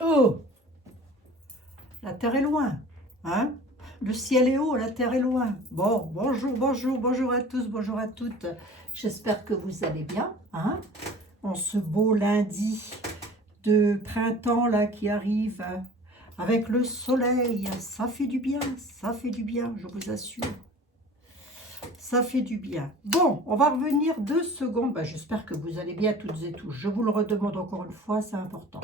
Oh, la terre est loin, hein? Le ciel est haut, la terre est loin. Bon, bonjour, bonjour, bonjour à tous, bonjour à toutes. J'espère que vous allez bien, hein? En ce beau lundi de printemps là qui arrive, avec le soleil, ça fait du bien, je vous assure. Ça fait du bien. Bon, on va revenir 2 secondes. Ben, j'espère que vous allez bien toutes et tous. Je vous le redemande encore une fois, c'est important.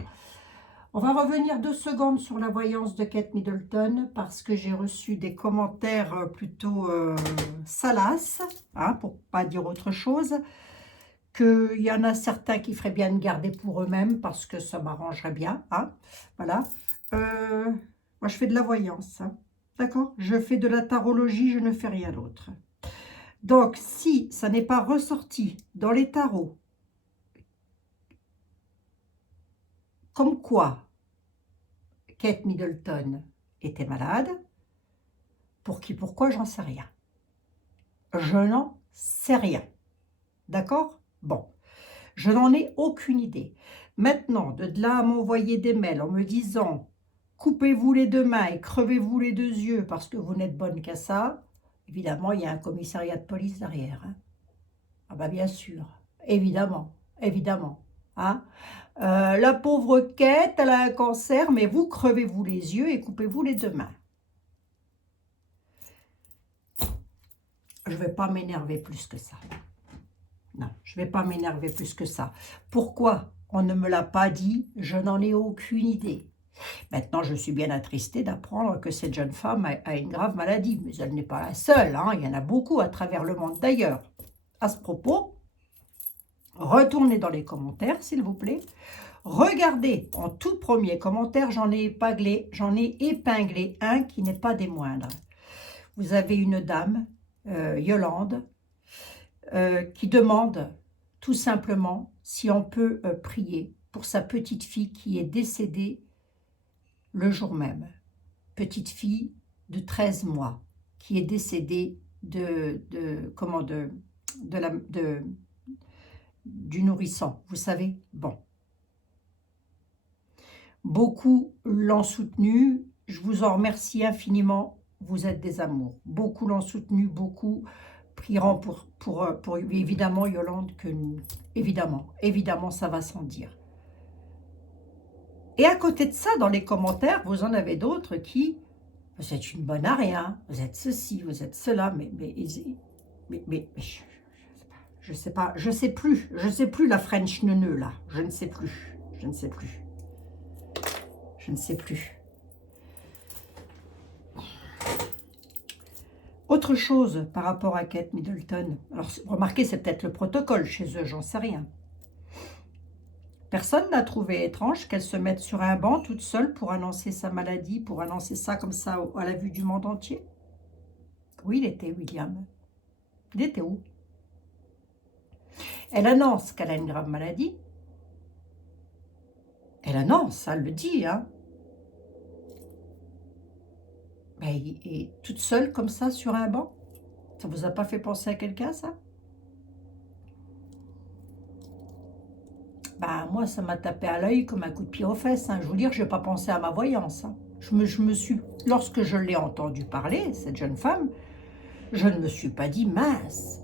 On va revenir 2 secondes sur la voyance de Kate Middleton parce que j'ai reçu des commentaires plutôt salaces, hein, pour pas dire autre chose, qu'il y en a certains qui feraient bien de garder pour eux-mêmes parce que ça m'arrangerait bien. Hein, voilà. Moi, je fais de la voyance. Hein, d'accord? Je fais de la tarologie, je ne fais rien d'autre. Donc, si ça n'est pas ressorti dans les tarots, comme quoi Kate Middleton était malade, pour qui, pourquoi, j'en sais rien. Je n'en sais rien. D'accord? Bon, je n'en ai aucune idée. Maintenant, de là à m'envoyer des mails en me disant « Coupez-vous les 2 mains et crevez-vous les 2 yeux parce que vous n'êtes bonne qu'à ça », évidemment, il y a un commissariat de police derrière. Hein. Ah bah bien sûr, évidemment, évidemment. Hein. La pauvre Kate, elle a un cancer, mais vous crevez-vous les yeux et coupez-vous les 2 mains. Je ne vais pas m'énerver plus que ça. Non, je ne vais pas m'énerver plus que ça. Pourquoi on ne me l'a pas dit? Je n'en ai aucune idée. Maintenant, je suis bien attristée d'apprendre que cette jeune femme a une grave maladie. Mais elle n'est pas la seule. Hein. Il y en a beaucoup à travers le monde d'ailleurs. À ce propos, retournez dans les commentaires, s'il vous plaît. Regardez, en tout premier commentaire, j'en ai épinglé un qui n'est pas des moindres. Vous avez une dame, Yolande, qui demande tout simplement si on peut prier pour sa petite fille qui est décédée le jour même. Petite fille de 13 mois qui est décédée du nourrisson, vous savez. Bon. Beaucoup l'ont soutenu, je vous en remercie infiniment, vous êtes des amours. Beaucoup l'ont soutenu, beaucoup prieront pour évidemment Yolande, que évidemment ça va sans dire. Et à côté de ça, dans les commentaires, vous en avez d'autres qui, vous êtes une bonne à rien, vous êtes ceci, vous êtes cela, mais je sais pas, je sais plus la French neuneu là, je ne sais plus. Autre chose par rapport à Kate Middleton, alors remarquez, c'est peut-être le protocole chez eux, j'en sais rien. Personne n'a trouvé étrange qu'elle se mette sur un banc toute seule pour annoncer sa maladie, pour annoncer ça comme ça à la vue du monde entier. Où il était, William? Il était où? Elle annonce qu'elle a une grave maladie. Elle annonce, elle le dit, hein. Et toute seule comme ça sur un banc. Ça vous a pas fait penser à quelqu'un, ça? Bah, moi, ça m'a tapé à l'œil comme un coup de pied aux fesses. Hein. Je veux dire, je n'ai pas pensé à ma voyance. Hein. Lorsque je l'ai entendu parler, cette jeune femme, je ne me suis pas dit mince,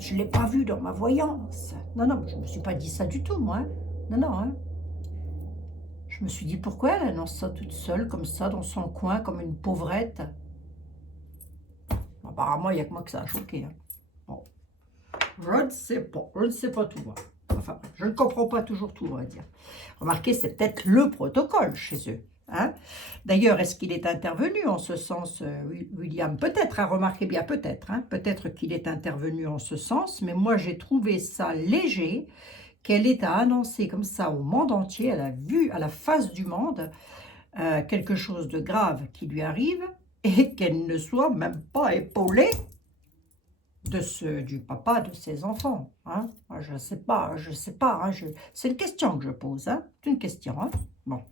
je ne l'ai pas vue dans ma voyance. Non, je ne me suis pas dit ça du tout, moi. Non. Hein. Je me suis dit, pourquoi elle annonce ça toute seule, comme ça, dans son coin, comme une pauvrette? Apparemment, il n'y a que moi que ça a choqué. Hein. Bon. Je ne sais pas tout. Moi. Enfin, je ne comprends pas toujours tout, on va dire. Remarquez, c'est peut-être le protocole chez eux. Hein. D'ailleurs, est-ce qu'il est intervenu en ce sens, William? Peut-être, hein, remarquez bien, peut-être. Hein, peut-être qu'il est intervenu en ce sens, mais moi, j'ai trouvé ça léger qu'elle ait à annoncer comme ça au monde entier, à la face du monde, quelque chose de grave qui lui arrive et qu'elle ne soit même pas épaulée du papa de ses enfants. Hein. Moi, je ne sais pas. Hein, c'est une question que je pose. Hein. C'est une question. Hein. Bon.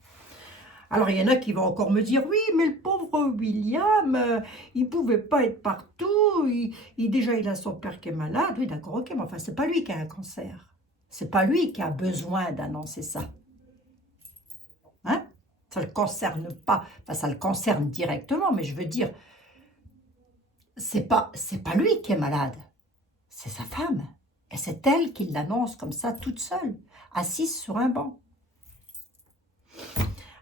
Alors, il y en a qui vont encore me dire, oui, mais le pauvre William, il ne pouvait pas être partout. Déjà, il a son père qui est malade. Oui, d'accord, ok, mais enfin, ce n'est pas lui qui a un cancer. Ce n'est pas lui qui a besoin d'annoncer ça. Ça ne le concerne pas, enfin ça le concerne directement, mais je veux dire, c'est pas lui qui est malade, c'est sa femme. Et c'est elle qui l'annonce comme ça, toute seule, assise sur un banc.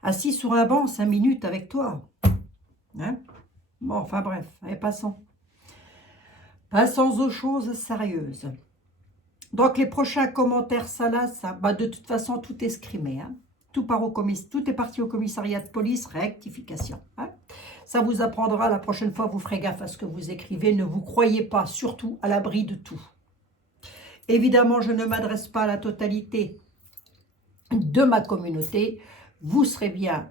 Assise sur un banc 5 minutes avec toi. Hein? Bon, enfin bref, allez, passons. Passons aux choses sérieuses. Donc, les prochains commentaires, ça là, de toute façon, tout est scrimé. Hein. Tout est parti au commissariat de police, rectification. Hein. Ça vous apprendra, la prochaine fois, vous ferez gaffe à ce que vous écrivez. Ne vous croyez pas, surtout, à l'abri de tout. Évidemment, je ne m'adresse pas à la totalité de ma communauté. Vous serez bien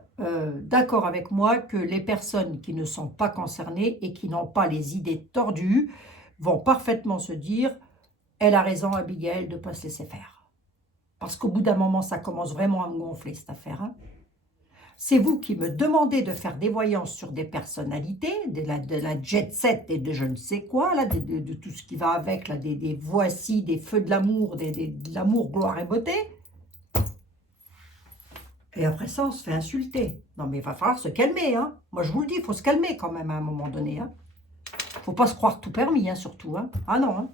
d'accord avec moi que les personnes qui ne sont pas concernées et qui n'ont pas les idées tordues vont parfaitement se dire « Elle a raison, Abigail, de ne pas se laisser faire. » Parce qu'au bout d'un moment, ça commence vraiment à me gonfler, cette affaire. Hein. C'est vous qui me demandez de faire des voyances sur des personnalités, de la jet set et de je ne sais quoi, là, de tout ce qui va avec, là, des voici, des feux de l'amour, de l'amour, gloire et beauté. Et après ça, on se fait insulter. Non, mais il va falloir se calmer. Hein. Moi, je vous le dis, il faut se calmer quand même à un moment donné. Hein. Faut pas se croire tout permis, hein, surtout. Hein. Ah non. Hein.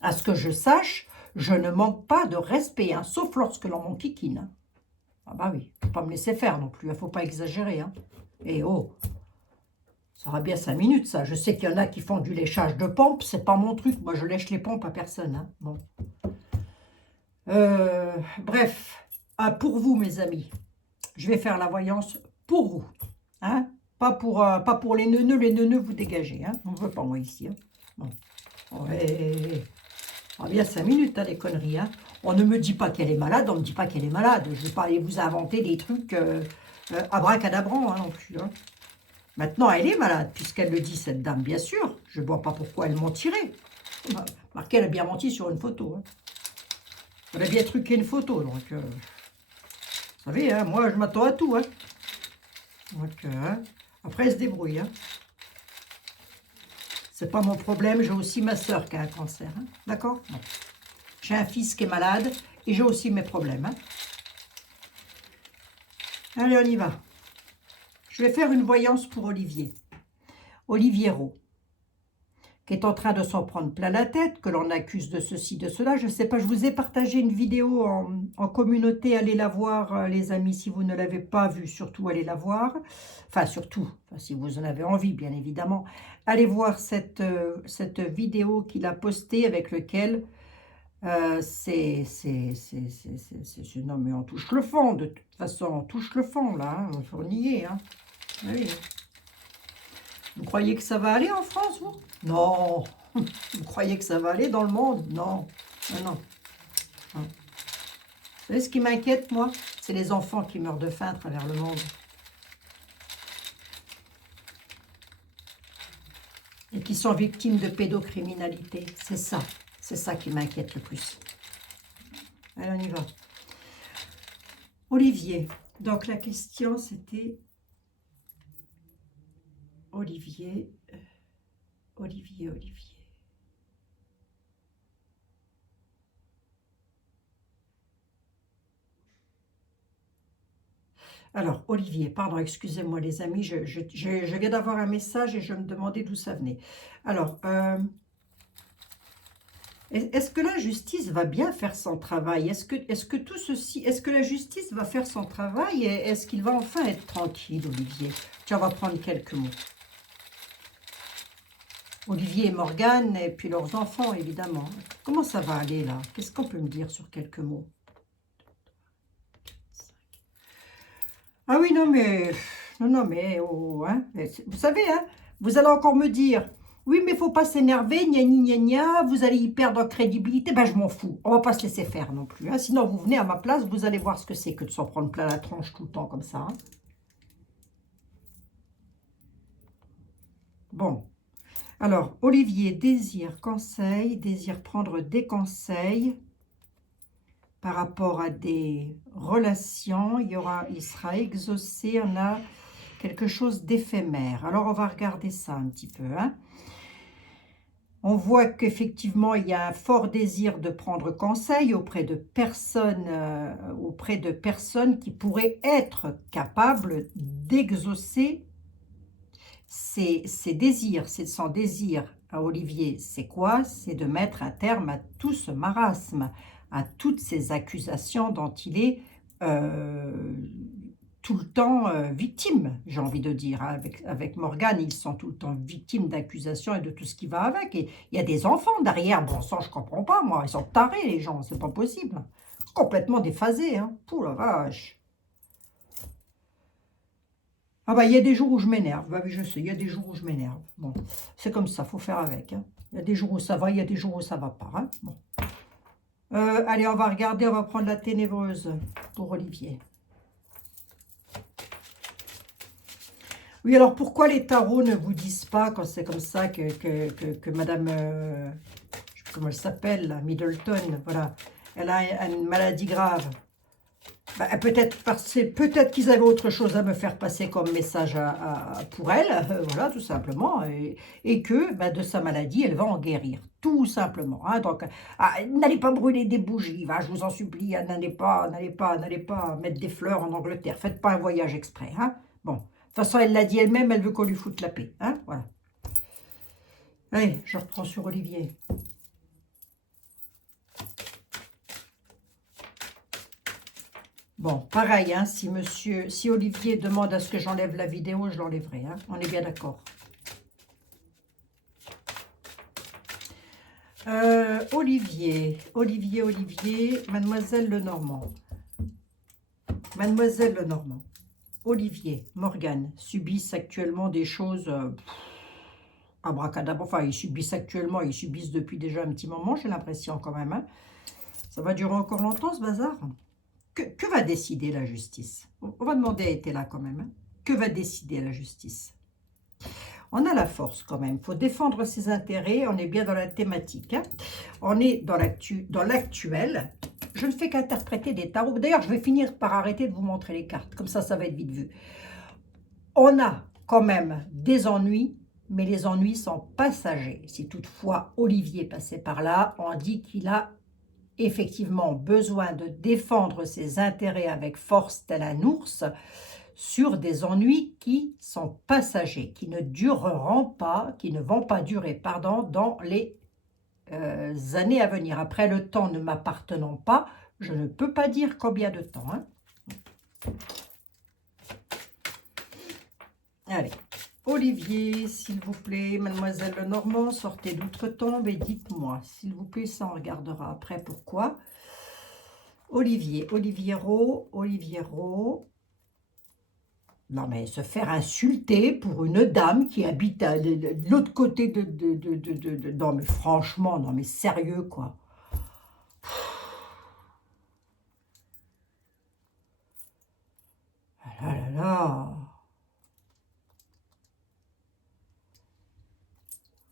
À ce que je sache, je ne manque pas de respect, hein, sauf lorsque l'on m'en kikine. Hein. Ah bah oui, faut pas me laisser faire non plus, il ne faut pas exagérer. Hein. Et oh, ça aura bien 5 minutes, ça. Je sais qu'il y en a qui font du léchage de pompes, c'est pas mon truc. Moi, je lèche les pompes à personne. Hein. Bon. Bref. Ah, pour vous, mes amis, je vais faire la voyance pour vous. Hein? Pas pour les neuneux, vous dégagez. Hein? On ne veut pas moi ici. Hein? Bon. Ouais. Ah, bien 5 minutes, hein, les conneries. Hein? On ne me dit pas qu'elle est malade, on ne me dit pas qu'elle est malade. Je ne vais pas aller vous inventer des trucs abracadabrants hein, non plus. Hein? Maintenant, elle est malade, puisqu'elle le dit, cette dame, bien sûr. Je ne vois pas pourquoi elle mentirait. Marqué, elle a bien menti sur une photo. Hein? Elle a bien truqué une photo, donc... Vous savez, hein, moi, je m'attends à tout. Hein. Donc, après, elle se débrouille. Hein. C'est pas mon problème. J'ai aussi ma soeur qui a un cancer. Hein. D'accord? J'ai un fils qui est malade et j'ai aussi mes problèmes. Hein. Allez, on y va. Je vais faire une voyance pour Olivier. Olivier Roux, qui est en train de s'en prendre plein la tête, que l'on accuse de ceci, de cela. Je ne sais pas, je vous ai partagé une vidéo en communauté. Allez la voir, les amis, si vous ne l'avez pas vue. Surtout, allez la voir. Enfin, surtout, si vous en avez envie, bien évidemment. Allez voir cette vidéo qu'il a postée avec lequel... non, mais on touche le fond. De toute façon, on touche le fond, là. Hein, on y est, hein. Oui. Vous croyez que ça va aller en France, vous? Non. Vous croyez que ça va aller dans le monde? Non. Non. Vous savez ce qui m'inquiète, moi? C'est les enfants qui meurent de faim à travers le monde. Et qui sont victimes de pédocriminalité. C'est ça. C'est ça qui m'inquiète le plus. Allez, on y va. Olivier. Donc, la question, c'était... Olivier. Alors, Olivier, pardon, excusez-moi les amis, je viens d'avoir un message et je me demandais d'où ça venait. Alors, est-ce que la justice va bien faire son travail? Est-ce que tout ceci, est-ce que la justice va faire son travail? Et est-ce qu'il va enfin être tranquille, Olivier? Tiens, on va prendre quelques mots. Olivier et Morgane, et puis leurs enfants, évidemment. Comment ça va aller, là? Qu'est-ce qu'on peut me dire sur quelques mots? Ah oui, non, mais... Oh, hein, vous savez, hein, vous allez encore me dire... Oui, mais il ne faut pas s'énerver, gna gna gna, vous allez y perdre en crédibilité. Ben, je m'en fous. On ne va pas se laisser faire non plus. Hein. Sinon, vous venez à ma place, vous allez voir ce que c'est que de s'en prendre plein la tronche tout le temps comme ça. Hein. Bon. Alors, Olivier désire prendre des conseils par rapport à des relations. Il sera exaucé, on a quelque chose d'éphémère. Alors, on va regarder ça un petit peu. Hein. On voit qu'effectivement, il y a un fort désir de prendre conseil auprès de personnes qui pourraient être capables d'exaucer ses désirs. C'est son désir à Olivier. C'est quoi? C'est de mettre un terme à tout ce marasme, à toutes ces accusations dont il est euh, tout le temps victime, j'ai envie de dire. Hein. Avec Morgane, ils sont tout le temps victimes d'accusations et de tout ce qui va avec. Et il y a des enfants derrière. Bon sang, je comprends pas, moi. Ils sont tarés, les gens. C'est pas possible. Complètement déphasés. Hein. Pouh la vache. Ah bah, il y a des jours où je m'énerve. Bah oui, je sais, il y a des jours où je m'énerve. Bon, c'est comme ça, faut faire avec. Hein. Il y a des jours où ça va, il y a des jours où ça va pas. Hein. Bon. Allez, on va regarder, on va prendre la ténébreuse pour Olivier. Oui, alors pourquoi les tarots ne vous disent pas, quand c'est comme ça, que Madame, je sais plus comment elle s'appelle, Middleton, voilà, elle a une maladie grave. Bah, peut-être qu'ils avaient autre chose à me faire passer comme message pour elle, voilà, tout simplement, et que bah, de sa maladie, elle va en guérir, tout simplement. Hein, donc, n'allez pas brûler des bougies, je vous en supplie, hein, n'allez pas mettre des fleurs en Angleterre, faites pas un voyage exprès. Hein, bon, de toute façon, elle l'a dit elle-même, elle veut qu'on lui foute la paix. Hein, voilà. Allez, je reprends sur Olivier. Bon, pareil, hein, si Olivier demande à ce que j'enlève la vidéo, je l'enlèverai. Hein, on est bien d'accord. Olivier, Mademoiselle Lenormand. Mademoiselle Lenormand. Olivier, Morgane subissent actuellement des choses abracadabra. Enfin, ils subissent depuis déjà un petit moment, j'ai l'impression quand même. Hein. Ça va durer encore longtemps ce bazar. Que va décider la justice? On va demander à Etela quand même. Hein. Que va décider la justice? On a la force quand même. Il faut défendre ses intérêts. On est bien dans la thématique. Hein. On est dans l'actuel. Je ne fais qu'interpréter des tarots. D'ailleurs, je vais finir par arrêter de vous montrer les cartes. Comme ça va être vite vu. On a quand même des ennuis, mais les ennuis sont passagers. Si toutefois Olivier passait par là, on dit qu'il a effectivement besoin de défendre ses intérêts avec force tel un ours sur des ennuis qui sont passagers, qui ne dureront pas, qui ne vont pas durer, pardon, dans les années à venir. Après, le temps ne m'appartenant pas, je ne peux pas dire combien de temps. Hein. Allez, Olivier, s'il vous plaît, Mademoiselle Lenormand, sortez d'outre-tombe et dites-moi, s'il vous plaît, ça on regardera après pourquoi. Oliviero. Non mais se faire insulter pour une dame qui habite de l'autre côté de... Non mais franchement, non mais sérieux quoi. Ah là là là.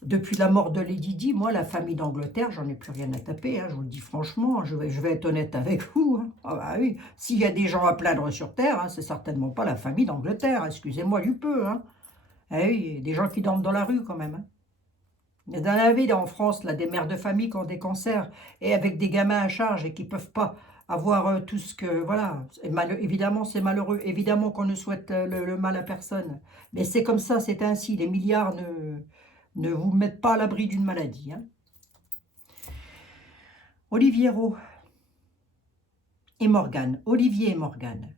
Depuis la mort de Lady Di, moi, la famille d'Angleterre, j'en ai plus rien à taper. Hein, je vous le dis franchement, je vais être honnête avec vous. Hein. Ah bah oui, s'il y a des gens à plaindre sur Terre, hein, c'est certainement pas la famille d'Angleterre. Excusez-moi du peu. Hein. Eh oui, il y a des gens qui dorment dans la rue quand même. Hein. Il y a dans la ville en France, là, des mères de famille qui ont des cancers et avec des gamins à charge et qui ne peuvent pas avoir tout ce que... Voilà, évidemment, c'est malheureux. Évidemment qu'on ne souhaite le mal à personne. Mais c'est comme ça, c'est ainsi. Les milliards ne vous mettent pas à l'abri d'une maladie. Hein. Oliviero et Morgane. Olivier et Morgane.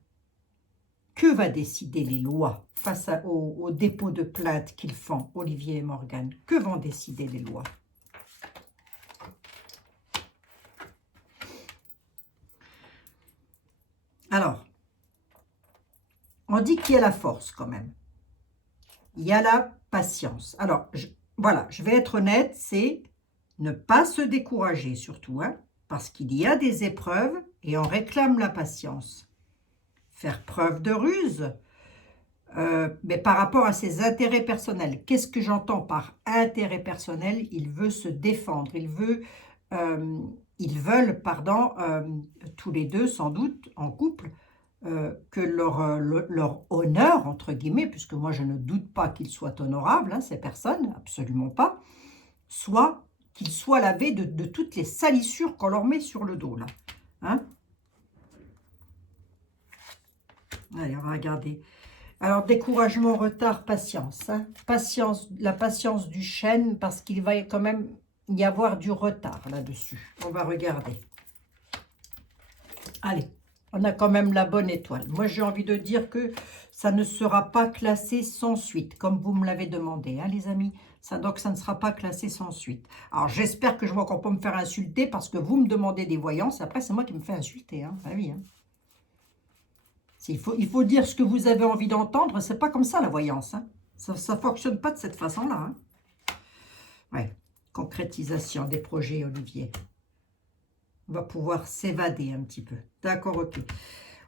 Que va décider les lois face au dépôt de plainte qu'ils font, Olivier et Morgane? Que vont décider les lois? Alors, on dit qu'il y a la force quand même. Il y a la patience. Alors, voilà, je vais être honnête, c'est ne pas se décourager surtout, hein, parce qu'il y a des épreuves et on réclame la patience. Faire preuve de ruse, mais par rapport à ses intérêts personnels. Qu'est-ce que j'entends par intérêt personnel? Il veut se défendre, ils veulent, tous les deux sans doute en couple, que leur honneur, entre guillemets, puisque moi je ne doute pas qu'ils soient honorables, hein, ces personnes, absolument pas, soit qu'ils soient lavés de toutes les salissures qu'on leur met sur le dos, là. Hein? Allez, on va regarder. Alors, découragement, retard, patience. Hein. Patience, la patience du chêne, parce qu'il va quand même y avoir du retard là-dessus. On va regarder. Allez, on a quand même la bonne étoile. Moi, j'ai envie de dire que ça ne sera pas classé sans suite, comme vous me l'avez demandé, hein, les amis. Donc, ça ne sera pas classé sans suite. Alors, j'espère que je ne vais encore pas me faire insulter, parce que vous me demandez des voyances. Après, c'est moi qui me fais insulter. Hein. Ah oui, hein. Il faut dire ce que vous avez envie d'entendre. C'est pas comme ça, la voyance. Hein. Ça ne fonctionne pas de cette façon-là. Hein. Ouais. Concrétisation des projets, Olivier. On va pouvoir s'évader un petit peu. D'accord, ok.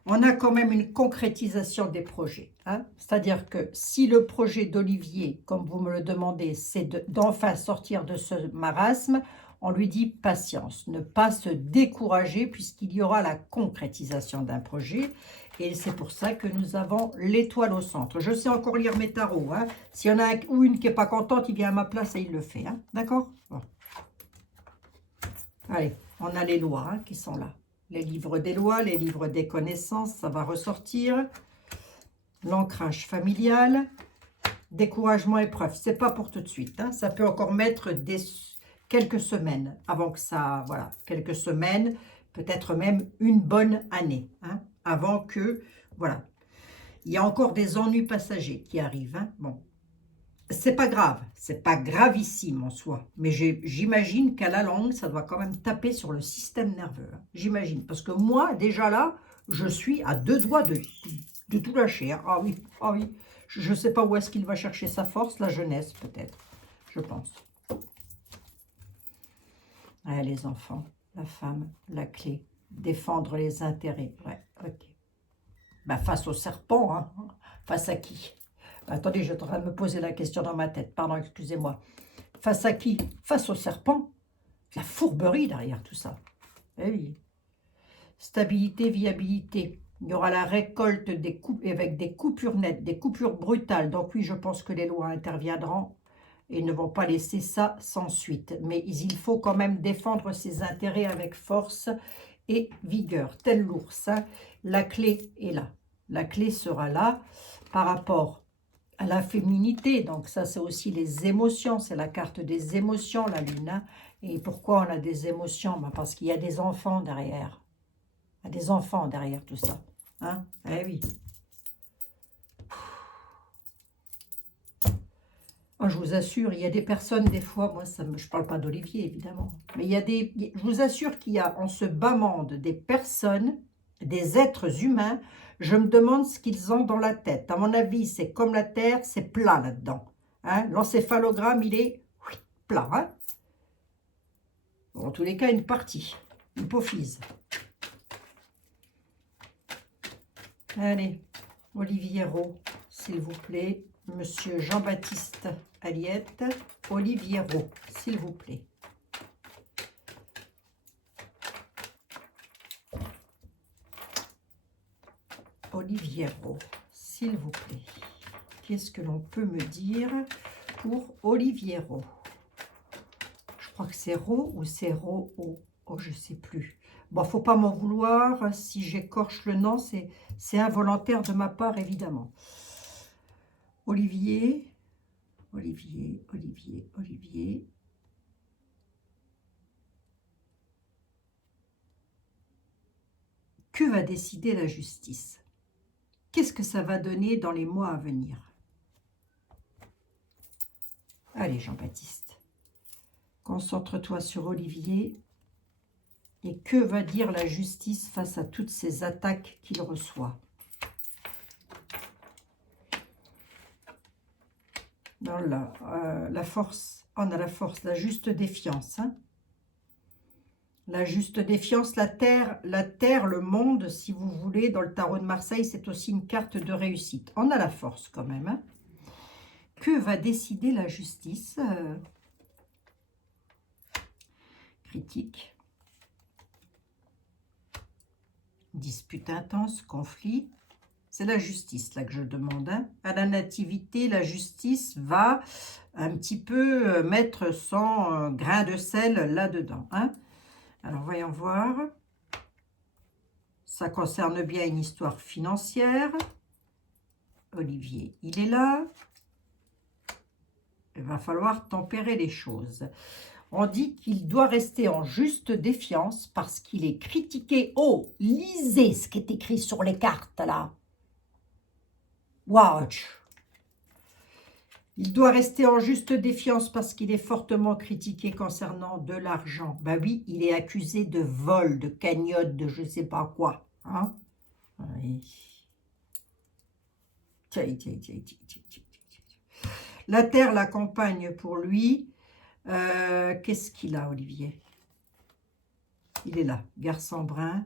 On a quand même une concrétisation des projets. Hein. C'est-à-dire que si le projet d'Olivier, comme vous me le demandez, c'est d'enfin sortir de ce marasme, on lui dit patience, ne pas se décourager puisqu'il y aura la concrétisation d'un projet. Et c'est pour ça que nous avons l'étoile au centre. Je sais encore lire mes tarots. Hein. S'il y en a un ou une qui n'est pas contente, il vient à ma place et il le fait. Hein. D'accord? Bon. Allez, on a les lois hein, qui sont là. Les livres des lois, les livres des connaissances, ça va ressortir. L'ancrage familial, découragement, épreuve. C'est pas pour tout de suite. Hein. Ça peut encore mettre quelques semaines avant que ça... Voilà, quelques semaines, peut-être même une bonne année. Hein, avant que... Voilà. Il y a encore des ennuis passagers qui arrivent. Hein. Bon. C'est pas grave. C'est pas gravissime en soi. Mais j'imagine qu'à la longue, ça doit quand même taper sur le système nerveux. Hein. J'imagine. Parce que moi, déjà là, je suis à deux doigts de tout lâcher. Hein. Ah oui, ah oui. Je ne sais pas où est-ce qu'il va chercher sa force. La jeunesse, peut-être. Je pense. Ouais, les enfants, la femme, la clé. Défendre les intérêts. Ouais, ok. Ben, face au serpent, hein. Face à qui? Attendez, je suis en train de me poser la question dans ma tête. Pardon, excusez-moi. Face à qui? Face au serpent. La fourberie derrière tout ça. Eh oui. Stabilité, viabilité. Il y aura la récolte avec des coupures nettes, des coupures brutales. Donc oui, je pense que les lois interviendront et ne vont pas laisser ça sans suite. Mais il faut quand même défendre ses intérêts avec force et vigueur. Tel l'ours, hein. La clé est là. La clé sera là par rapport à la féminité. Donc ça, c'est aussi les émotions. C'est la carte des émotions, la lune. Hein. Et pourquoi on a des émotions? Ben parce qu'il y a des enfants derrière. Il y a des enfants derrière tout ça. Hein? Eh oui. Moi, je vous assure, il y a des personnes, des fois, moi, je ne parle pas d'Olivier, évidemment, mais je vous assure qu'il y a en ce bas monde des personnes, des êtres humains, je me demande ce qu'ils ont dans la tête. À mon avis, c'est comme la Terre, c'est plat là-dedans. Hein? L'encéphalogramme, il est plat. Hein? Bon, en tous les cas, une partie, une hypophyse. Allez, Olivier Roux, s'il vous plaît. Monsieur Jean-Baptiste Aliette, Olivier Roux, s'il vous plaît. Olivier Roux, s'il vous plaît. Qu'est-ce que l'on peut me dire pour Olivier Roux? Je crois que c'est Roux ou c'est Roux. Oh, je ne sais plus. Bon, faut pas m'en vouloir. Si j'écorche le nom, c'est involontaire de ma part, évidemment. Olivier. Que va décider la justice? Qu'est-ce que ça va donner dans les mois à venir? Allez, Jean-Baptiste, concentre-toi sur Olivier. Et que va dire la justice face à toutes ces attaques qu'il reçoit? Dans la force, on a la force, la juste défiance. Hein? La juste défiance, la terre, le monde, si vous voulez, dans le tarot de Marseille, c'est aussi une carte de réussite. On a la force quand même. Hein? Que va décider la justice? Critique. Dispute intense, conflit. C'est la justice, là, que je demande. Hein. À la nativité, la justice va un petit peu mettre son grain de sel là-dedans. Hein. Alors, voyons voir. Ça concerne bien une histoire financière. Olivier, il est là. Il va falloir tempérer les choses. On dit qu'il doit rester en juste défiance parce qu'il est critiqué. Oh, lisez ce qui est écrit sur les cartes, là. Watch. Il doit rester en juste défiance parce qu'il est fortement critiqué concernant de l'argent. Ben oui, il est accusé de vol, de cagnotte, de je ne sais pas quoi. Hein? Oui. La terre l'accompagne pour lui. Qu'est-ce qu'il a, Olivier? Il est là, garçon brun.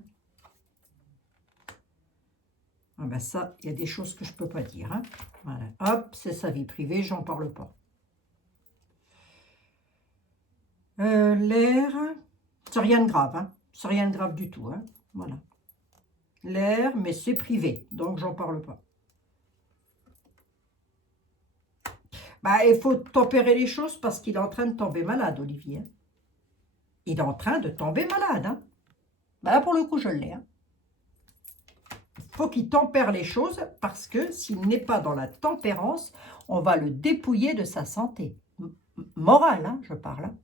Ah ben ça, il y a des choses que je ne peux pas dire. Hein. Voilà. Hop, c'est sa vie privée, j'en parle pas. L'air, c'est rien de grave. Hein. C'est rien de grave du tout. Hein. Voilà. L'air, mais c'est privé, donc j'en parle pas. Bah, il faut tempérer les choses parce qu'il est en train de tomber malade, Olivier. Hein. Il est en train de tomber malade. Hein. Bah là, pour le coup, je l'ai. Hein. Faut qu'il tempère les choses parce que s'il n'est pas dans la tempérance, on va le dépouiller de sa santé. Morale, hein, je parle. Hein.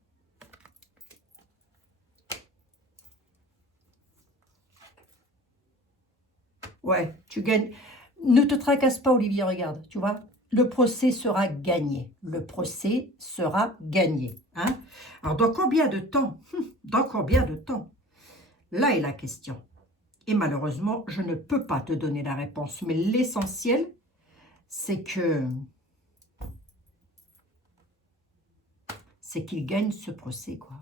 Ouais, tu gagnes. Ne te tracasse pas, Olivier, regarde, tu vois. Le procès sera gagné. Le procès sera gagné. Hein. Alors, dans combien de temps? Dans combien de temps? Là est la question. Et malheureusement, je ne peux pas te donner la réponse. Mais l'essentiel, c'est qu'il gagne ce procès, quoi.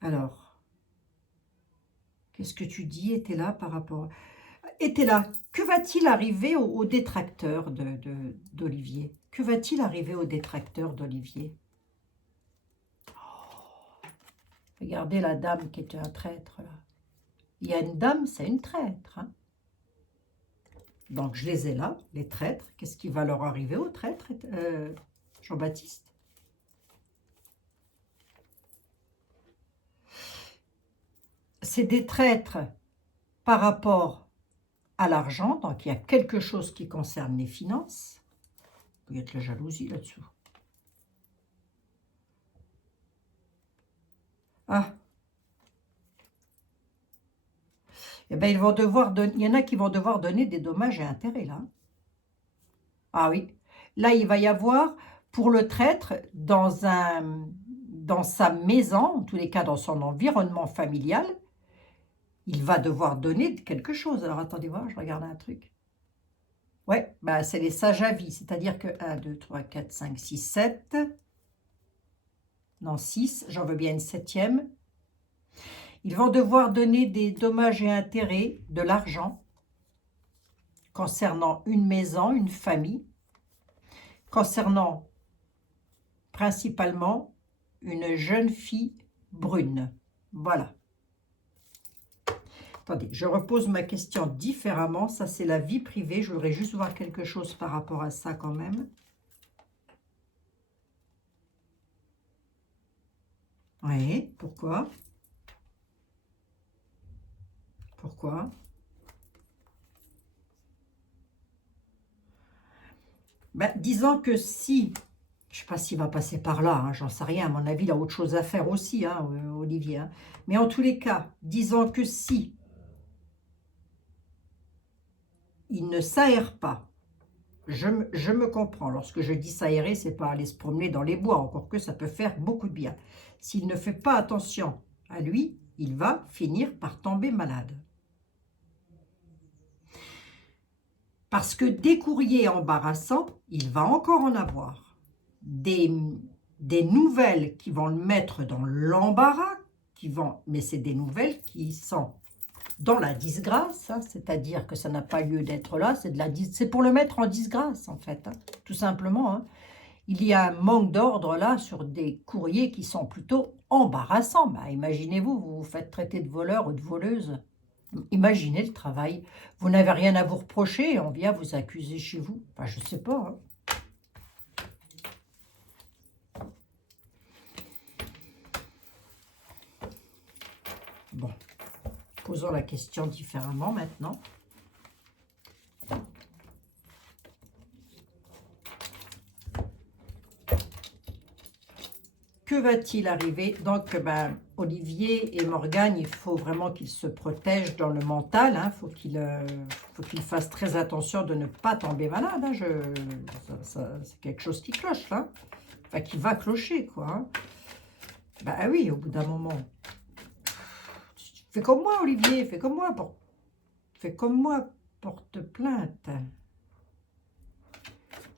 Alors, qu'est-ce que tu dis? Était là par rapport... Était là. Que va-t-il arriver aux détracteurs d'Olivier? Que va-t-il arriver aux détracteurs d'Olivier? Oh, regardez la dame qui est un traître, là. Il y a une dame, c'est une traître. Hein. Donc, je les ai là, les traîtres. Qu'est-ce qui va leur arriver aux traîtres, Jean-Baptiste? C'est des traîtres par rapport à l'argent. Donc, il y a quelque chose qui concerne les finances. Il y a de la jalousie là-dessous. Ah. Eh bien, il y en a qui vont devoir donner des dommages et intérêts, là. Ah oui. Là, il va y avoir, pour le traître, dans sa maison, en tous les cas dans son environnement familial, il va devoir donner quelque chose. Alors, attendez voir, je regarde un truc. Ouais, bah, c'est les sages à vie. C'est-à-dire que 1, 2, 3, 4, 5, 6, 7. Non, 6. J'en veux bien une 7e. Ils vont devoir donner des dommages et intérêts, de l'argent, concernant une maison, une famille, concernant principalement une jeune fille brune. Voilà. Attendez, je repose ma question différemment. Ça, c'est la vie privée. Je voudrais juste voir quelque chose par rapport à ça quand même. Oui, pourquoi? Pourquoi? Ben, disons que si, je ne sais pas s'il va passer par là, hein, j'en sais rien, à mon avis, il a autre chose à faire aussi, hein, Olivier. Hein. Mais en tous les cas, disons que si il ne s'aère pas, je me comprends. Lorsque je dis s'aérer, ce n'est pas aller se promener dans les bois, encore que ça peut faire beaucoup de bien. S'il ne fait pas attention à lui, il va finir par tomber malade. Parce que des courriers embarrassants, il va encore en avoir. Des nouvelles qui vont le mettre dans l'embarras, mais c'est des nouvelles qui sont dans la disgrâce, hein, c'est-à-dire que ça n'a pas lieu d'être là, c'est pour le mettre en disgrâce, en fait, hein, tout simplement. Hein. Il y a un manque d'ordre là sur des courriers qui sont plutôt embarrassants. Bah, imaginez-vous, vous vous faites traiter de voleur ou de voleuse. Imaginez le travail. Vous n'avez rien à vous reprocher et on vient vous accuser chez vous. Enfin, je ne sais pas. Hein. Bon, posons la question différemment maintenant. Que va-t-il arriver? Donc, ben, Olivier et Morgane, il faut vraiment qu'ils se protègent dans le mental. Hein. Faut qu'ils fassent très attention de ne pas tomber malade. Hein. C'est quelque chose qui cloche, là. Enfin, qui va clocher, quoi. Hein. Ben oui, au bout d'un moment. Fais comme moi, Olivier. Fais comme moi. Fais comme moi. Porte plainte.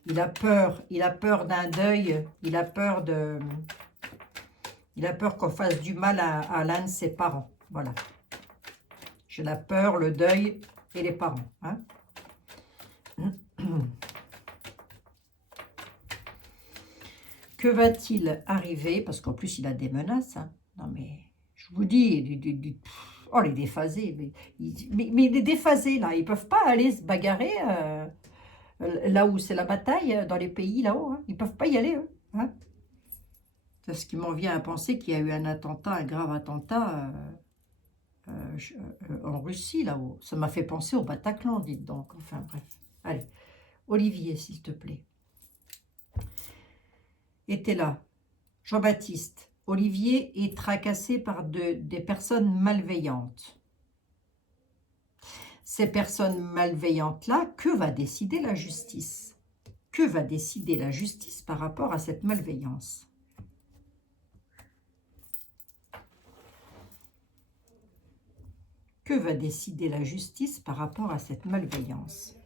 Il a peur d'un deuil. Il a peur de... Il a peur qu'on fasse du mal à l'un de ses parents. Voilà. J'ai la peur, le deuil et les parents. Hein. Que va-t-il arriver? Parce qu'en plus, il a des menaces. Hein. Non, mais je vous dis, oh, les déphasés. Mais les déphasés, là, ils ne peuvent pas aller se bagarrer là où c'est la bataille, dans les pays là-haut. Hein. Ils ne peuvent pas y aller, eux. Hein. C'est ce qui m'en vient à penser qu'il y a eu un attentat, un grave attentat en Russie, là-haut. Ça m'a fait penser au Bataclan, dites donc. Enfin, bref. Allez, Olivier, s'il te plaît. Était là. Jean-Baptiste. Olivier est tracassé par des personnes malveillantes. Ces personnes malveillantes-là, que va décider la justice? Que va décider la justice par rapport à cette malveillance? Que va décider la justice par rapport à cette malveillance?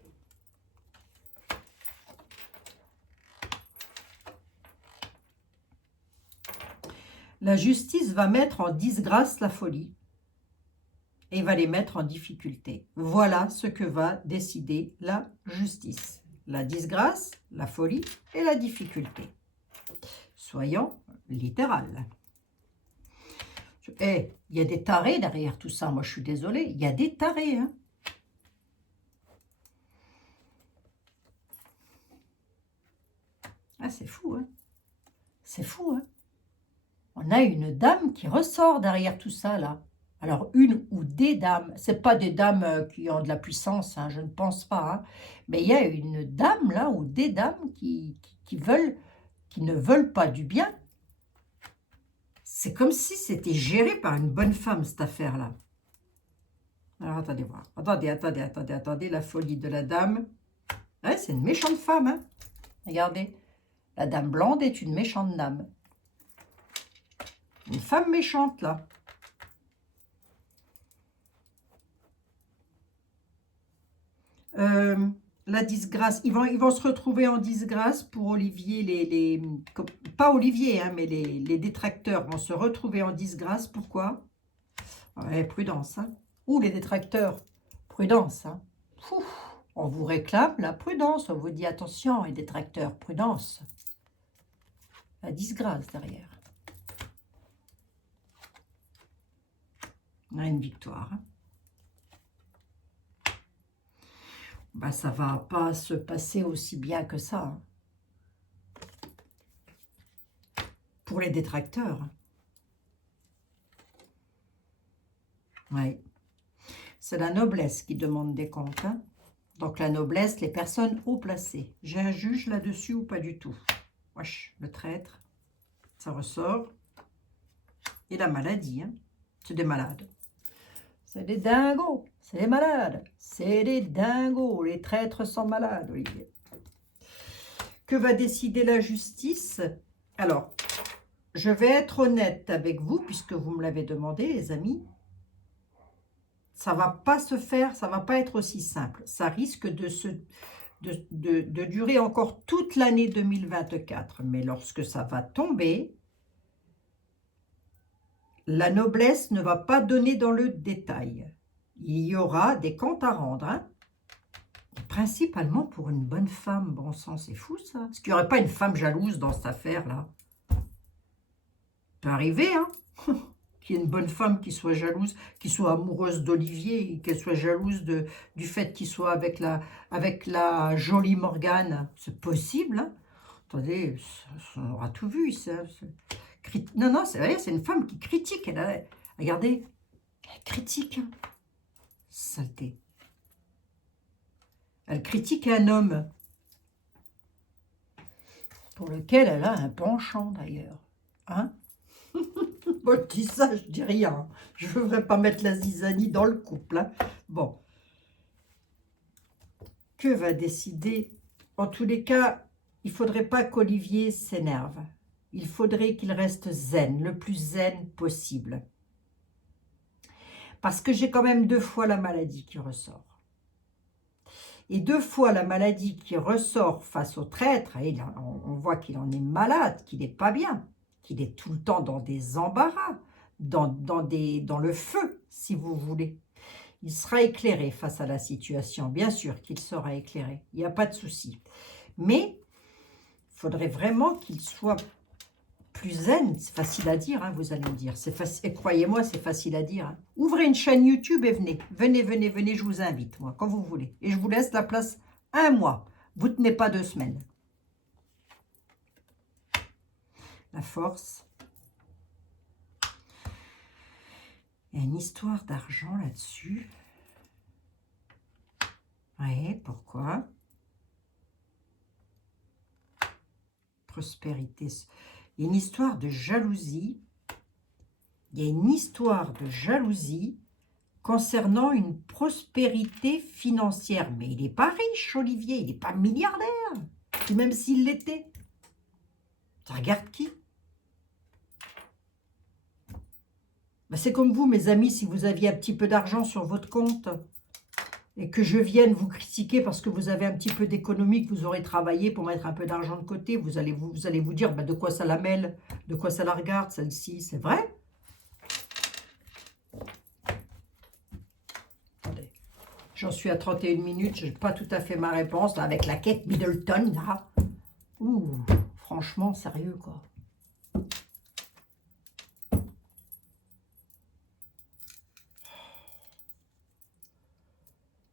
La justice va mettre en disgrâce la folie et va les mettre en difficulté. Voilà ce que va décider la justice. La disgrâce, la folie et la difficulté. Soyons littérales. Il y a des tarés derrière tout ça. Moi, je suis désolée. Il y a des tarés. Hein. Ah, c'est fou. Hein. C'est fou. Hein. On a une dame qui ressort derrière tout ça, là. Alors, une ou des dames. Ce n'est pas des dames qui ont de la puissance, hein, je ne pense pas. Hein. Mais il y a une dame, là, ou des dames qui ne veulent pas du bien. C'est comme si c'était géré par une bonne femme, cette affaire-là. Alors, attendez voir. Attendez. La folie de la dame. Ouais, c'est une méchante femme. Hein. Regardez. La dame blonde est une méchante dame. Une femme méchante, là. La disgrâce. Ils vont se retrouver en disgrâce pour Olivier. Pas Olivier, hein, mais les détracteurs vont se retrouver en disgrâce. Pourquoi? Ouais, prudence. Hein. Ou les détracteurs. Prudence. Hein. On vous réclame la prudence. On vous dit attention, les détracteurs. Prudence. La disgrâce derrière. On a une victoire. Hein. Ben, ça ne va pas se passer aussi bien que ça. Hein. Pour les détracteurs. Oui. C'est la noblesse qui demande des comptes. Hein. Donc la noblesse, les personnes haut placées. J'ai un juge là-dessus ou pas du tout? Wesh, le traître. Ça ressort. Et la maladie. Hein. C'est des malades. C'est des dingos. C'est des malades. C'est des dingos. Les traîtres sont malades, Olivier. Que va décider la justice? Alors, je vais être honnête avec vous, puisque vous me l'avez demandé, les amis. Ça ne va pas se faire, ça ne va pas être aussi simple. Ça risque de durer encore toute l'année 2024. Mais lorsque ça va tomber, la noblesse ne va pas donner dans le détail. Il y aura des comptes à rendre. Hein. Principalement pour une bonne femme. Bon sang, c'est fou ça. Est-ce qu'il n'y aurait pas une femme jalouse dans cette affaire-là? Ça peut arriver, hein. qu'il y ait une bonne femme qui soit jalouse, qui soit amoureuse d'Olivier, qu'elle soit jalouse du fait qu'il soit avec la jolie Morgane. C'est possible, hein. Attendez, on aura tout vu, ça. Non, non, c'est une femme qui critique. Regardez, elle critique. Hein. Saleté. Elle critique un homme pour lequel elle a un penchant, d'ailleurs. Hein? Moi, je dis ça, je dis rien. Je ne voudrais pas mettre la zizanie dans le couple. Hein. Bon. Que va décider? En tous les cas, il ne faudrait pas qu'Olivier s'énerve. Il faudrait qu'il reste zen, le plus zen possible. Parce que j'ai quand même 2 fois la maladie qui ressort. Et 2 fois la maladie qui ressort face au traître, et là, on voit qu'il en est malade, qu'il n'est pas bien, qu'il est tout le temps dans des embarras, dans le feu, si vous voulez. Il sera éclairé face à la situation, bien sûr qu'il sera éclairé, il n'y a pas de souci. Mais il faudrait vraiment qu'il soit plus zen, c'est facile à dire, hein, vous allez me dire. Et croyez-moi, c'est facile à dire. Hein. Ouvrez une chaîne YouTube et venez. Venez, je vous invite, moi, quand vous voulez. Et je vous laisse la place 1 mois. Vous ne tenez pas 2 semaines. La force. Il y a une histoire d'argent là-dessus. Oui, pourquoi? Prospérité. Il y a une histoire de jalousie. Il y a une histoire de jalousie concernant une prospérité financière. Mais il n'est pas riche, Olivier. Il n'est pas milliardaire. Et même s'il l'était. Tu regardes qui? Ben, c'est comme vous, mes amis, si vous aviez un petit peu d'argent sur votre compte et que je vienne vous critiquer parce que vous avez un petit peu d'économie, que vous aurez travaillé pour mettre un peu d'argent de côté, vous allez vous dire ben, de quoi ça la mêle, de quoi ça la regarde, celle-ci, c'est vrai? Attendez, j'en suis à 31 minutes, je n'ai pas tout à fait ma réponse, là, avec la Kate Middleton, là. Ouh, franchement, sérieux, quoi.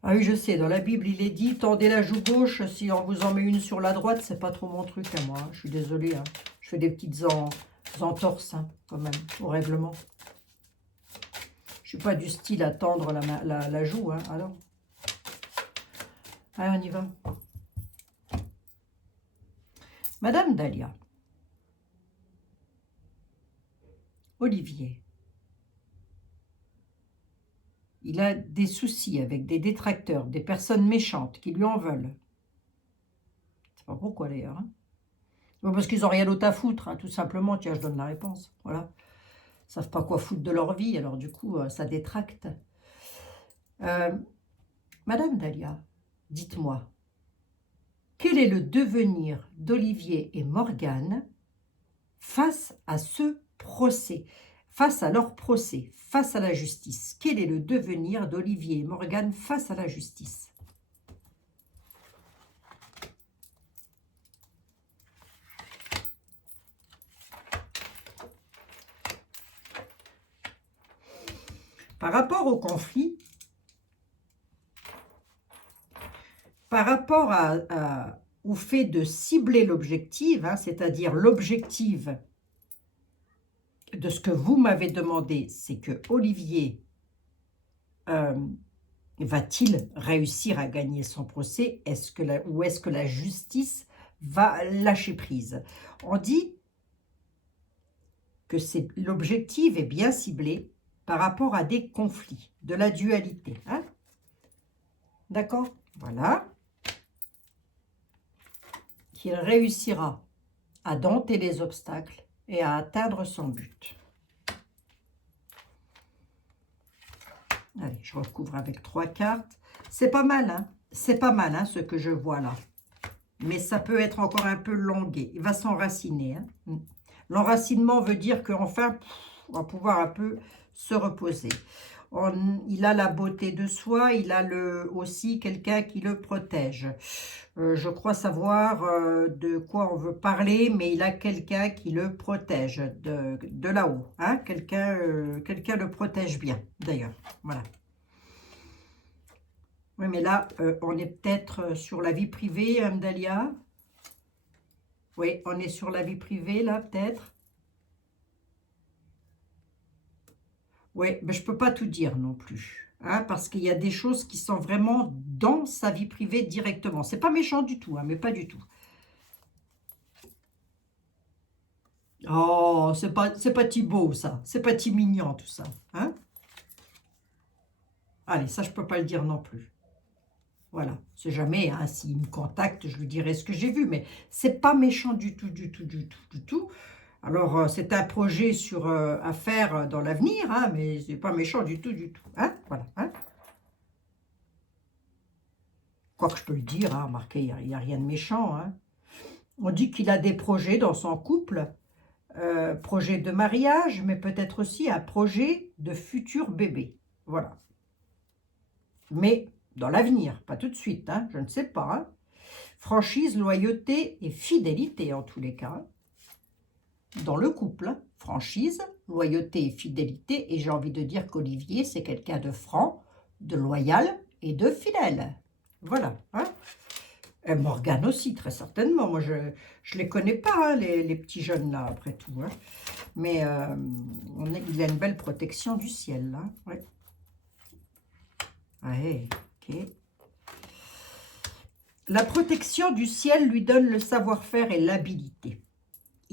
Ah oui, je sais, dans la Bible, il est dit, tendez la joue gauche, si on vous en met une sur la droite, c'est pas trop mon truc à moi, hein. Je suis désolée, hein. Je fais des petites entorses, hein, quand même, au règlement. Je suis pas du style à tendre la joue, hein, alors. Allez, on y va. Madame Dahlia. Olivier. Il a des soucis avec des détracteurs, des personnes méchantes qui lui en veulent. Je ne sais pas pourquoi d'ailleurs. Hein. Bon, parce qu'ils n'ont rien d'autre à foutre, hein, tout simplement. Tiens, je donne la réponse. Voilà. Ils ne savent pas quoi foutre de leur vie, alors du coup, ça détracte. Madame Dahlia, dites-moi, quel est le devenir d'Olivier et Morgane face à ce procès, face à leur procès, face à la justice? Quel est le devenir d'Olivier et Morgane face à la justice? Par rapport au conflit, par rapport au fait de cibler l'objectif, hein, c'est-à-dire l'objectif de ce que vous m'avez demandé, c'est que Olivier va-t-il réussir à gagner son procès, ou est-ce que la justice va lâcher prise? On dit que l'objectif est bien ciblé par rapport à des conflits, de la dualité. Hein? D'accord? Voilà. Qu'il réussira à dompter les obstacles et à atteindre son but. Allez, je recouvre avec 3 cartes. C'est pas mal, hein? C'est pas mal, hein, ce que je vois là. Mais ça peut être encore un peu longué. Il va s'enraciner. Hein? L'enracinement veut dire qu'enfin, on va pouvoir un peu se reposer. il a la beauté de soi, il a aussi quelqu'un qui le protège. Je crois savoir de quoi on veut parler, mais il a quelqu'un qui le protège de là-haut. Hein? Quelqu'un le protège bien, d'ailleurs. Voilà. Oui, mais là, on est peut-être sur la vie privée, Amdalia. Oui, on est sur la vie privée, là, peut-être. Oui, mais je ne peux pas tout dire non plus. Hein, parce qu'il y a des choses qui sont vraiment dans sa vie privée directement. C'est pas méchant du tout, hein, mais pas du tout. Oh, c'est pas Thibaut, ça. C'est pas mignon, tout ça. Hein? Allez, ça, je peux pas le dire non plus. Voilà. C'est jamais, hein, s'il me contacte, je lui dirai ce que j'ai vu. Mais c'est pas méchant du tout, du tout, du tout, du tout. Alors, c'est un projet à faire dans l'avenir, hein, mais c'est pas méchant du tout, du tout. Hein? Voilà. Hein? Quoi que je peux le dire, hein, remarquez, il n'y a rien de méchant. Hein. On dit qu'il a des projets dans son couple, projet de mariage, mais peut-être aussi un projet de futur bébé. Voilà. Mais dans l'avenir, pas tout de suite, hein, je ne sais pas. Hein. Franchise, loyauté et fidélité en tous les cas. Hein. Dans le couple, hein. Franchise, loyauté et fidélité. Et j'ai envie de dire qu'Olivier, c'est quelqu'un de franc, de loyal et de fidèle. Voilà. Hein. Et Morgane aussi, très certainement. Moi, je ne les connais pas, hein, les petits jeunes là, après tout. Hein. Mais il a une belle protection du ciel, là. Ouais. Ouais, ok. La protection du ciel lui donne le savoir-faire et l'habilité.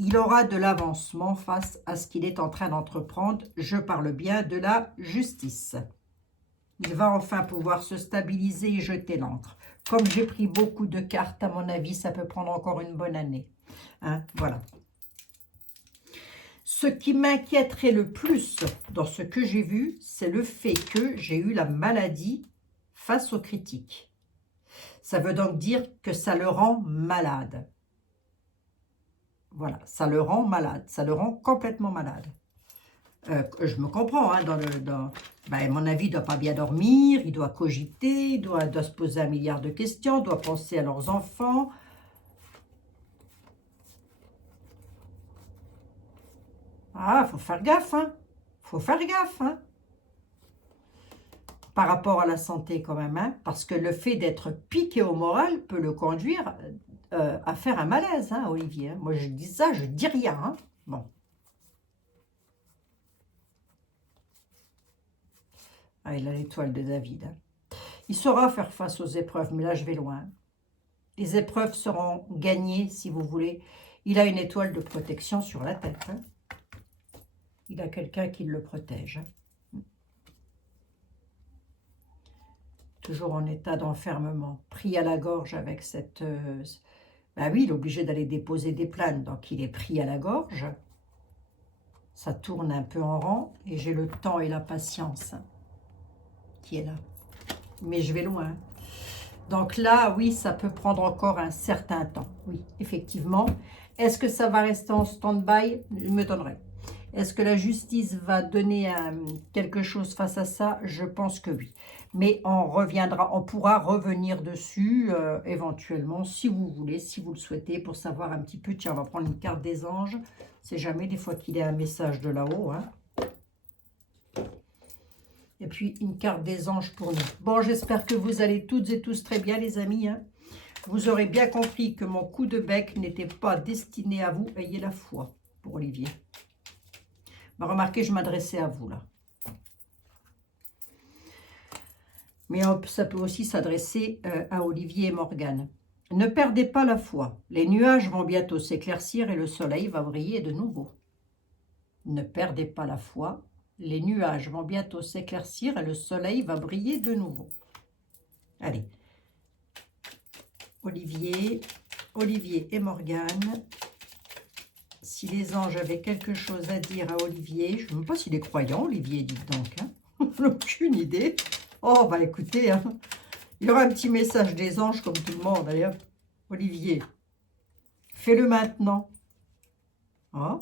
Il aura de l'avancement face à ce qu'il est en train d'entreprendre. Je parle bien de la justice. Il va enfin pouvoir se stabiliser et jeter l'encre. Comme j'ai pris beaucoup de cartes, à mon avis, ça peut prendre encore une bonne année. Hein, voilà. Ce qui m'inquiéterait le plus dans ce que j'ai vu, c'est le fait que j'ai eu la maladie face aux critiques. Ça veut donc dire que ça le rend malade. Voilà, ça le rend malade, ça le rend complètement malade. Je me comprends, hein, ben, à mon avis, il ne doit pas bien dormir, il doit cogiter, il doit se poser 1 milliard de questions, doit penser à leurs enfants. Ah, faut faire gaffe, hein. Faut faire gaffe, hein. Par rapport à la santé quand même, hein, parce que le fait d'être piqué au moral peut le conduire à faire un malaise, hein, Olivier. Moi, je dis ça, je dis rien. Hein. Bon. Ah, il a l'étoile de David. Hein. Il saura faire face aux épreuves, mais là, je vais loin. Les épreuves seront gagnées, si vous voulez. Il a une étoile de protection sur la tête. Hein. Il a quelqu'un qui le protège. Hein. Toujours en état d'enfermement, pris à la gorge avec cette... Ben oui, il est obligé d'aller déposer des plaintes, donc il est pris à la gorge. Ça tourne un peu en rond, et j'ai le temps et la patience qui est là. Mais je vais loin. Donc là, oui, ça peut prendre encore un certain temps. Oui, effectivement. Est-ce que ça va rester en stand-by? Je me donnerai. Est-ce que la justice va donner quelque chose face à ça? Je pense que oui. Mais on pourra revenir dessus éventuellement, si vous voulez, si vous le souhaitez, pour savoir un petit peu. Tiens, on va prendre une carte des anges. C'est jamais des fois qu'il y a un message de là-haut. Hein. Et puis une carte des anges pour nous. Bon, j'espère que vous allez toutes et tous très bien, les amis. Hein. Vous aurez bien compris que mon coup de bec n'était pas destiné à vous. Ayez la foi pour Olivier. Remarquez, je m'adressais à vous là. Mais ça peut aussi s'adresser à Olivier et Morgane. Ne perdez pas la foi. Les nuages vont bientôt s'éclaircir et le soleil va briller de nouveau. Ne perdez pas la foi. Les nuages vont bientôt s'éclaircir et le soleil va briller de nouveau. Allez. Olivier et Morgane. Si les anges avaient quelque chose à dire à Olivier, je ne sais même pas s'il est croyant, Olivier, dites donc. Hein. Aucune idée. Oh, bah écoutez, hein. Il y aura un petit message des anges comme tout le monde. Allez, Olivier, fais-le maintenant. Hein.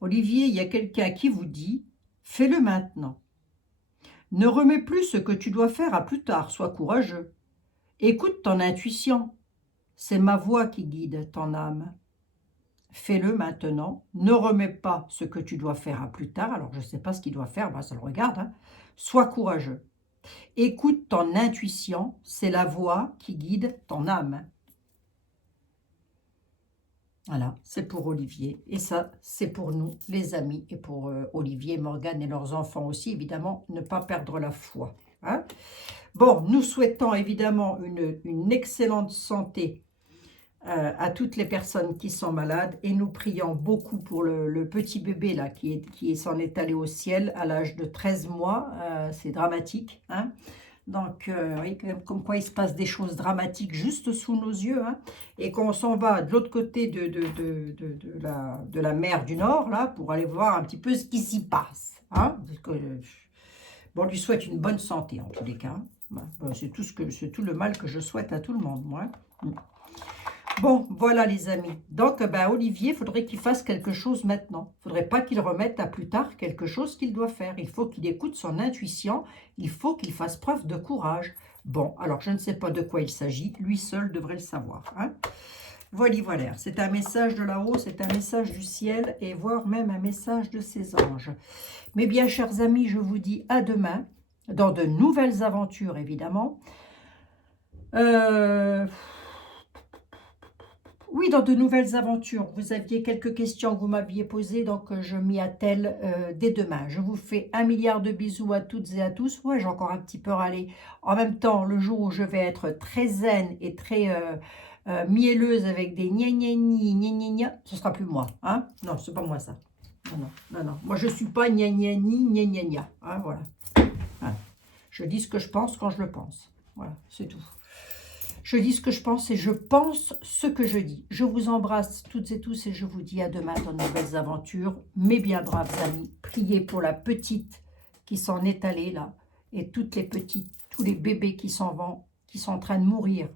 Olivier, il y a quelqu'un qui vous dit, Fais-le maintenant. Ne remets plus ce que tu dois faire à plus tard, sois courageux. Écoute ton intuition, c'est ma voix qui guide ton âme. Fais-le maintenant, ne remets pas ce que tu dois faire à plus tard, alors je ne sais pas ce qu'il doit faire, ça le regarde, hein. Sois courageux. Écoute ton intuition, c'est la voix qui guide ton âme. Voilà, c'est pour Olivier. Et ça, c'est pour nous, les amis, et pour Olivier, Morgane et leurs enfants aussi, évidemment, ne pas perdre la foi. Hein. Bon, nous souhaitons évidemment une excellente santé à toutes les personnes qui sont malades et nous prions beaucoup pour le petit bébé là qui s'en est allé au ciel à l'âge de 13 mois. C'est dramatique, hein. Donc, oui, comme quoi il se passe des choses dramatiques juste sous nos yeux, hein, et qu'on s'en va de l'autre côté de la mer du Nord, là, pour aller voir un petit peu ce qui s'y passe. Hein, bon, on lui souhaite une bonne santé, en tous les cas. C'est tout le mal que je souhaite à tout le monde, moi. Bon, voilà les amis. Donc, Olivier, il faudrait qu'il fasse quelque chose maintenant. Il ne faudrait pas qu'il remette à plus tard quelque chose qu'il doit faire. Il faut qu'il écoute son intuition. Il faut qu'il fasse preuve de courage. Bon, alors je ne sais pas de quoi il s'agit. Lui seul devrait le savoir. Hein. Voilà. C'est un message de là-haut, c'est un message du ciel et voire même un message de ses anges. Mes bien chers amis, je vous dis à demain dans de nouvelles aventures, évidemment. Oui, dans de nouvelles aventures. Vous aviez quelques questions que vous m'aviez posées, donc je m'y attelle dès demain. Je vous fais 1 milliard de bisous à toutes et à tous. Ouais, j'ai encore un petit peu râlé. En même temps, le jour où je vais être très zen et très mielleuse avec des gna, ce sera plus moi. Hein? Non, c'est pas moi ça. Non. Moi, je suis pas gna, hein, voilà. Je dis ce que je pense quand je le pense. Voilà, c'est tout. Je dis ce que je pense et je pense ce que je dis. Je vous embrasse toutes et tous et je vous dis à demain dans de nouvelles aventures. Mes bien braves amis, priez pour la petite qui s'en est allée là et toutes les petites, tous les bébés qui s'en vont, qui sont en train de mourir,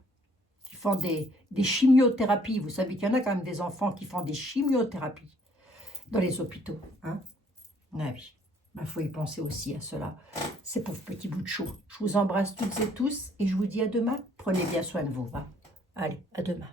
qui font des chimiothérapies. Vous savez qu'il y en a quand même des enfants qui font des chimiothérapies dans les hôpitaux. Hein? Ah oui. Il faut y penser aussi à cela, ces pauvres petits bouts de chou. Je vous embrasse toutes et tous et je vous dis à demain. Prenez bien soin de vous. Va. Allez, à demain.